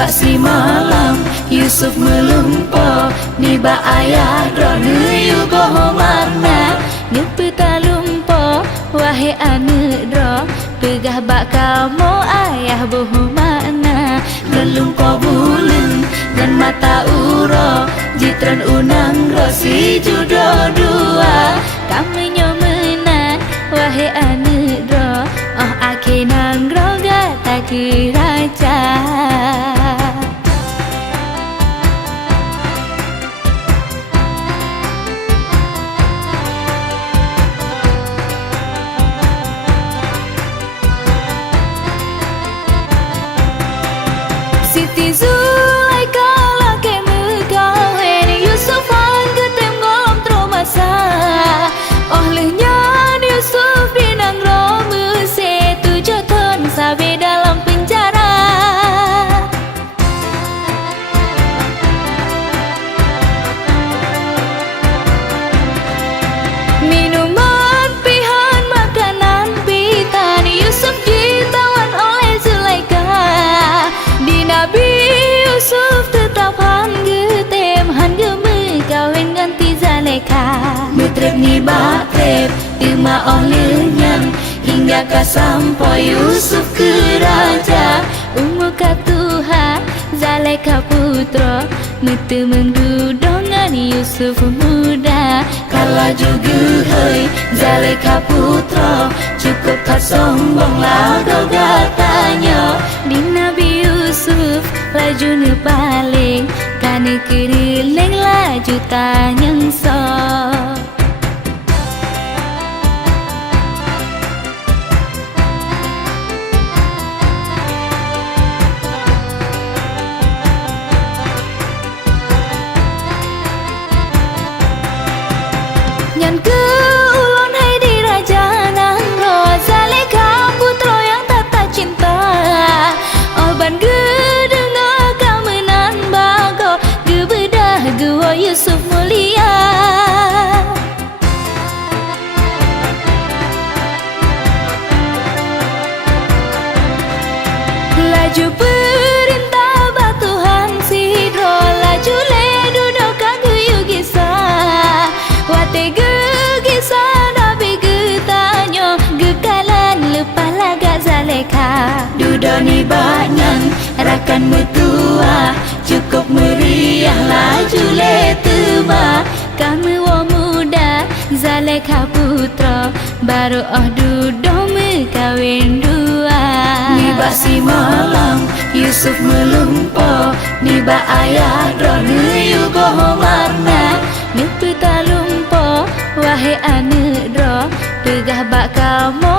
bak si malam Yusuf melumpa ni bak ayah drone yugo marna ngepeta lumpa wahai ane dro pegah bak kamu ayah boh makna melumpa bulan dan mata uro jitran unang rosi judo dua kami nyomenan wahai ane dro oh ake nang roga tak raja Siti Zulaika lake megawin Yusuf angge tem ngom tromasa Olehnya Yusuf binang rome se 7 tahun sabe dalam penjara Minuman pihan makanan pitan Yusuf ditawan oleh Zulaika di Nabi Yusuf tetap hanggetem hangge megawin ganti Zulaika Metrep ni batrep terima olehnya hingga ka sampai Yusuf ke raja umuka Tuhan Zulaika putra mete mendudongan Yusuf muda kala juga hai Zulaika putra cukup tak sombong lagu katanya di Nabi Yusuf laju ne paling kane keriling laju tanyang so Nyan ke ulon hai di raja nang ro Zulaika putra yang tata cinta oh ban gedenga kamenan bago gebedah gua Yusuf mulia laju perintah batuhan sidro laju le duduk kaguyu gisa wate gegisa dabi getanyo gekalan lepas laga Zulaika dudoni banyak rakan metua cukup meriah laju le tema kami wa muda Zulaika putra baru duduk megawin dua ni bak si malam Yusuf melumpa ni bak ayah drone yugo marna ngepeta lumpa wahai ane dro pegah bak kamu